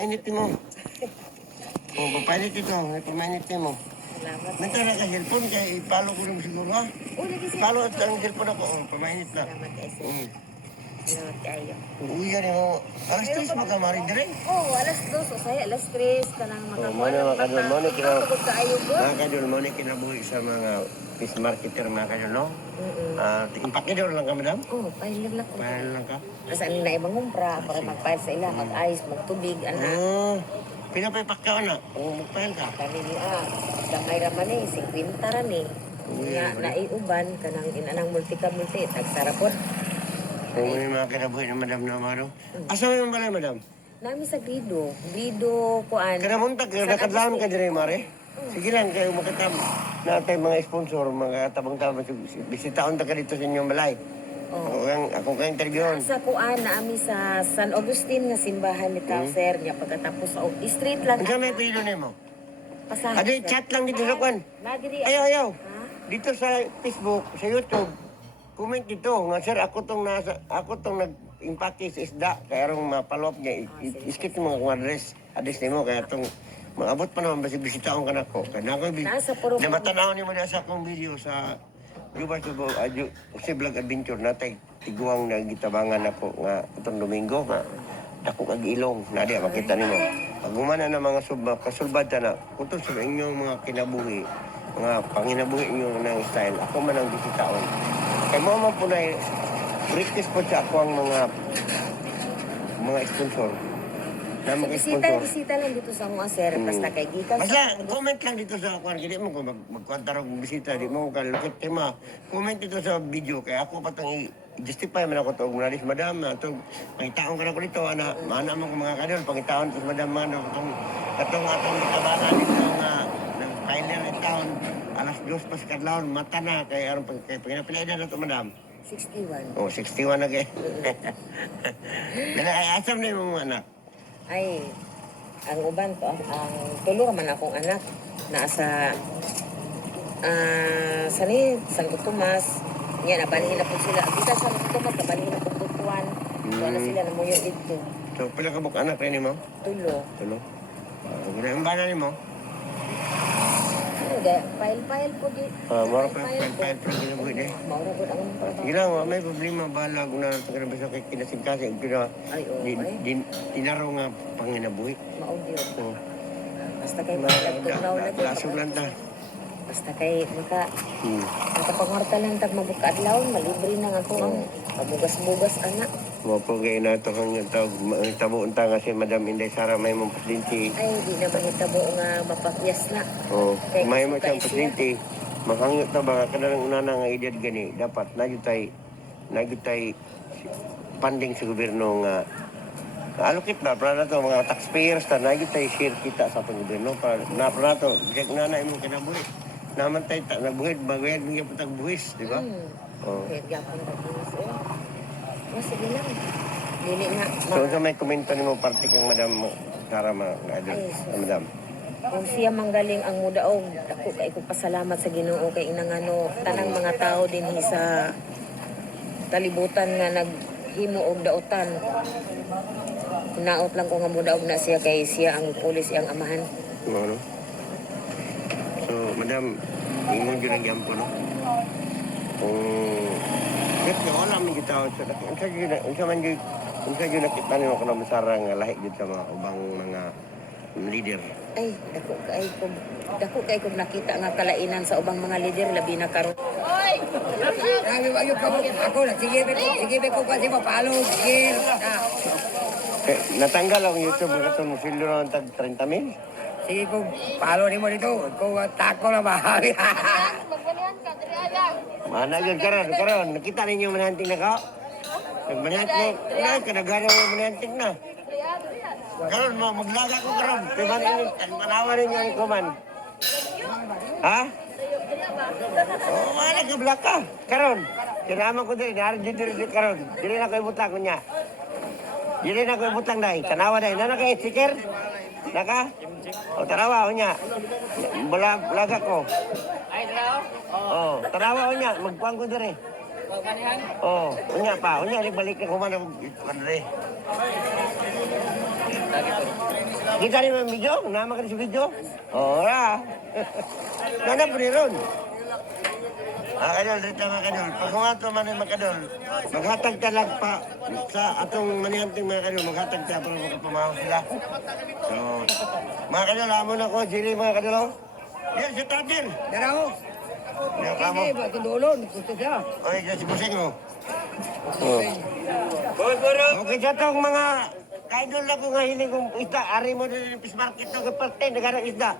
Painit mo. O, papainit ito. Papainit mo. Salamat. Nagtara ka cellphone kaya ipalo ko lang siguro ha. Ipalo at ang cellphone ako. O, papainit na. Salamat kayo, sir. Salamat kayo. Uwi yan mo. Alas 3 makamari dire. Oo, alas 2. O saya, alas 3. Kanang Mo na makadol mo ni kina. Pagod kaayo ko. Makadol mo ni kinabuhi sa mga fish marketer makadol no. Impakidor lang ka madam. Oo, pahilag lang ko. Paano lang ka? Asa na ibang umpra para magpahil sa ila, mag-ice, magtubig, anak. Oo. Pinapaipak ka na. O, magpahal ka. Kani niya, damay raman eh, 50 ran eh. Nga, naiuban, kanang inanang multi-multi, tagsarapon. Kung may mga kinabuhi na madam na amaro. Asa mo yung balay madam? Nami sa Grido. Grido, kuan. Kanamuntag, nakadlaan ka dire mare. Sige lang kayo makatam. Natay mga sponsor, mga tabang-tabang. Bisitaon ta ka dito sa inyong balay. Ako kang interviewon. Sa kuan, naami sa San Agustin nga simbahan ni Kauser niya pagkatapos sa street lang. Ang may pilo nimo? Pasahan. Adi, chat lang dito sa kwan. Nagiri. Ayaw. Dito sa Facebook, sa YouTube, comment dito nga sir ako tong nag-impake sa isda kaya rong mapalop niya iskip yung mga address nimo kaya tong maabot pa naman basi bisitaon ka nako kaya nako na matanaw ni mo sa akong video sa Yuba Subo si Vlog Adventure natay tiguang nagitabangan ako nga itong Domingo nga dako kag ilong na di makita nimo pag humana na mga kasulbad na kutod sa inyong mga kinabuhi mga panginabuhi inyo ng style ako man ang bisitaon kaya mo man po na request po sa ako ang mga sponsor. Na mga sponsor. Bisita lang dito sa mga sir. Basta kay gikan basta comment lang dito sa ako. Hindi mo kung magkwantarong bisita. Di mo kalukit tema. Comment dito sa video. Kaya ako patang i-justify man ako ito. Munalis madam. Pangitaon ka na ko dito. Mana mo mga kanil. Pangitaon ito madam. Katong atong kabangan dito nga ng final na taon. Alas 2 pas kadlawon. Mata na. Kaya pinapilainan na ito madam. 61. Oh, 61 na kayo. Asam na yung mga anak? Ay, ang uban to, ang tulo man akong anak. Nasa, Santo Tomas. Yan, nabalihin na po sila. Kita sa Santo Tomas, nabalihin na po Butuan. Wala sila namuyo dito. So, pila ka buk anak rin mo? Tulo. Ang bana ni mo? File po di. Mara pa file po ginabuhi di. Maura po ang trabaho. Ginawa, may problema bala kung na sa kay kinasingkasi. Ay, Tinaro nga panginabuhi. Maudyo. Basta kay magtugnaw na po. Lasog lang ta. Basta kay nakapangwarta lang tag mabuka adlaw, malibre na nga ko ang pabugas-bugas anak. Mapo kayo na ito kang tabuon ta nga si Madam Inday Sara may mong presidente. Ay, di na mahitabo nga mapakyas na. Oo, may mo siyang presidente. Makangit na ba, kanalang unana nga edad gani, dapat nagyutay funding sa gobyerno nga alokit ba, para na ito, mga taxpayers na nagyutay share kita sa itong gobyerno. Para na to, bigyan unana imong kinabuhi. Naman tayo, nagbuhid, bagayad mo yung pagbuhis, di ba? Oo. Kaya gapang pagbuhis eh. Sige lang. Dili nga. So, sa may komento ni mo, parte kang Madam Sara, Madam. Kung siya manggaling ang mudaog, ako kay ko pasalamat sa Ginoo kay inangano tanang mga tao din sa kalibutan nga naghimo og daotan. Naot lang ko nga mudaog na siya kay siya ang pulis ang amahan. No. So, Madam, ingon yun ang yampo, no? Kasi wala man yung tao sa dati. Unsa yun nakita niyo ko na masara nga lahi dito sa mga ubang mga leader. Ay, dako kay ko nakita nga kalainan sa ubang mga leader labi na karon. Oy! Sabi ba yung ako na sige ko kasi mapalo sige. Natanggal ang YouTube ng itong sildo ng tag 30,000. Sige ko palo ni mo dito. Ko tako na ba? Magbalian ka diri aya. Mana yun karon. Nakita ninyo mananting na ka? Nagmananting mo. Ay, kanagana mo mananting na. Karon mo, maglaga ko karon. Timan ini, manawa ninyo ni Kuman. Ha? Oo, wala ka blaka. Karon. Kinama ko din, narin dito karon. Dili na ko ibutang ko niya. Dili na ko ibutang dahil. Tanawa dahil. Nana kayo, sticker? Naka? O, tanawa ko niya. Blaga ko. Ay, daw. Oh, tanawa ko niya. Magpuan ko dire. Oh, unya pa. Unya, balik na kuman. Padre. Kita rin ang video? Nama ka rin sa video? Ora. Nana po rin ron. Mga kadol, dito mga kadol. Pag kung ato man yung mga kadol, maghatag talag pa sa atong manihanting mga kadol, maghatag talag para makapamahaw sila. So, mga kadol, amo na ko, Jiri mga kadol. Oh. Yan, si Tatil. Dara ko. Yan, kamo. Sige, bakit dulon? Gusto siya. Oy, dyan si Busing, oh. Oh. Okay, sa itong mga kaidol na ko nga hiling kong isda, ari mo din yung fish market ng kaparte, nagarang isda.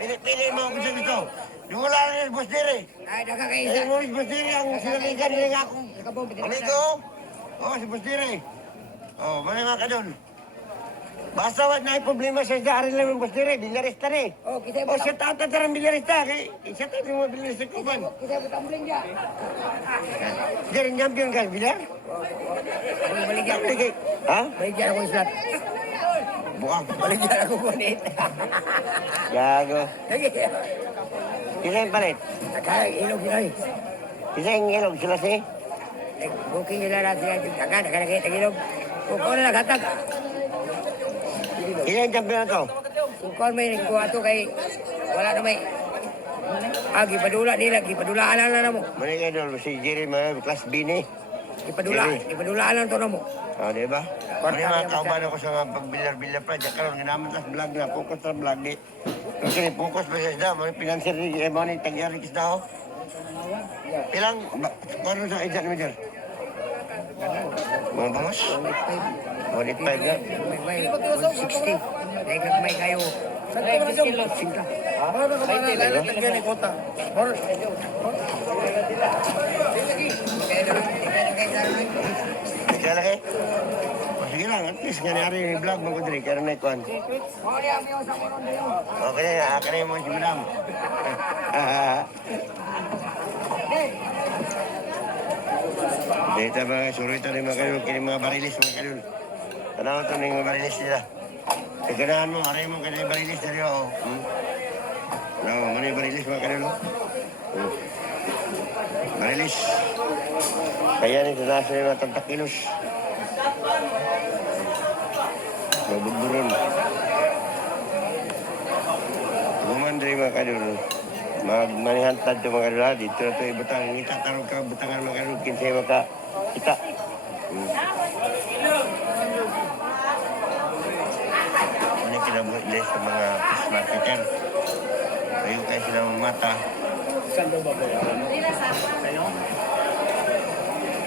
Pili mo kung saan ito. Wala na yung Boss Diri. Ay, Eh, nakakaisa. mo si Boss Diri ang sinaligan nila nga akong Nakabong, piti ano ito? Oh, si Boss Diri. Oh, mga kadol. Basta wag na yung problema sa isda, ari lang yung Boss Diri, bilyarista rin. Oh, kita Oh, siya tata tarang bilyarista, kay siya tata yung mga bilyarista ko man. Kita mo tumbling dia. Diri, champion ka, bilyar? Ako balik dia. Sige. Ha? Balik dia ako islat. Buang. Balik dia ako kunit. Gago. Sige. Isa yung palit. Kaya ilog sila eh. Isa yung ilog sila si. Booking nila na sila. Taga, nakakita ilog. Kung ko na naghatag. Isa yung champion na to. Kung ko may kuha to kay wala na may. Gipadula nila. Gipadulaan lang na mo. Mga idol, si Jerry, mga class B ni. Gipadulaan lang to na mo. Ah, di ba? Mga mga kauban ako sa mga pagbilyar-bilyar pa. Diyan karoon, ginaman tas vlog na. Focus sa vlog di. Kasi focus pa sa isda. Mga financier ni mga ni tagyari isda ho. Ilang, kano sa isda ni Jer? Mga bangos? 185 na. May 160. Dahil may kayo. Sinta. Kaya laki? O sige lang, at least nangyari yung vlog mo ko diri. Kaya na ikuan. Okay na, akin na mo si Madam. Dito mga surito ni mga kalul, kini mga barilis mga kalul. Tanaw ito ng mga barilis nila. Kaganahan mo, aray mo kanina barilis na rin ako. No, mana yung barilis mga kalul? Barilis. Kaya ni tanaas na yung mga 30 kilos. Mabugburon. Guman rin mga kalul. Magmanihantad ito mga kalul. Dito na ito ibutang. Itatarog ka, butangan mga kalul. Kinsay maka kita. Ano kinabuhi nila sa mga fish marketer. Kayo kayo sila mga mata.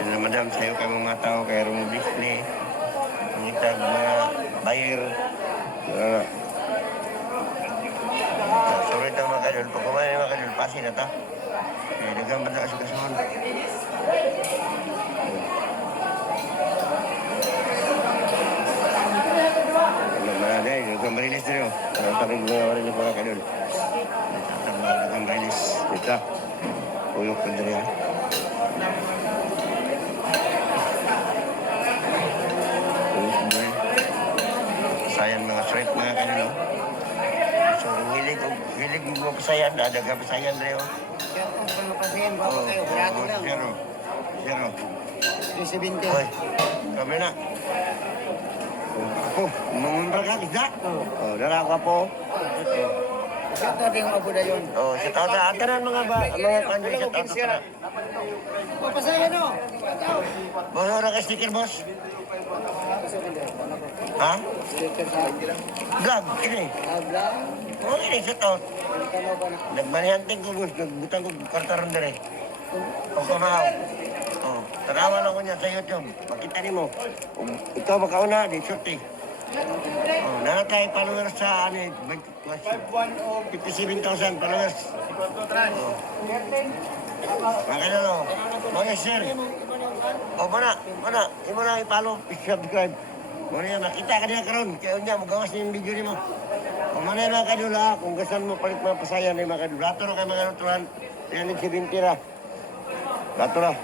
Sila madam, sa'yo kayo mga tao, kaya rin mo display. Ngitag mga buyer. Sorry ito mga kadol. Pag kumain mga kadol, pasin na ito. Kaya dagang banda kasi kasuhan. Mga dagang marilis na rin. Ang tarig mga marilis mga kadol. Dagang marilis. Dito. Uyok ko na rin. Pasayan mga shrimp mga kanilo. So, hilig mo pasayan, daga pasayan rin o. Oo, zero. 370. Oy, kami na. Ako, mamambra ka, isda? Oo, dala ako po. Ito din ang abuda yun. Oo, sa tao na, antaran mga kanyo, sa tao na. Papasaya no? Boss, wala ka sticker, boss? Ha? Vlog, ini. Oo, ini sa tao. Nagmanihanting ko, boss. Nagbutang ko, kartaron din eh. Kung kumahaw. Oh, tanawan ako niya sa YouTube. Makita ni mo. Kung ikaw makauna, di shoot eh. Oh, nakatay followers sa ano eh. 57,000 followers. Oh. Makita no. Mga share. Oh, mana. Imo na i-follow, i-subscribe. Muna yan, makita ka niya karon. Kaya niya, magawas niya yung video ni mo. Kung mana yung mga kadula, kung gasan mo palit mga pasayan na yung mga kadula. Lato na kayo mga kaduturan. Yan yung 70 ra. Lato na.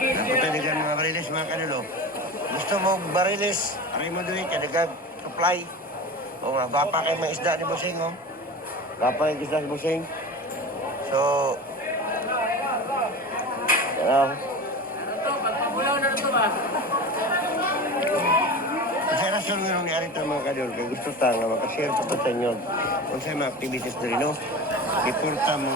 Napatanigan mga barilis mga kadulo. Gusto mo barilis, aray mo doon, kadagang supply. O nga, gapa kayo mga isda ni Busing, o. Gapa yung isda ni Busing. So, rason nga ni Arita mga kadol, kay gusto ta nga makashare pa sa inyo kung sa mga activities na rin, no? Reporta mo